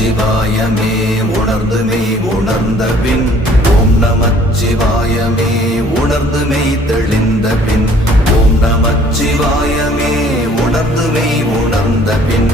நமச்சிவாயமே உணர்ந்து மெய் உணர்ந்த பின் ஓம் நமச்சிவாயமே உணர்ந்து மெய் தெளிந்த பின் ஓம் நமச்சிவாயமே உணர்ந்து மெய் உணர்ந்த பின்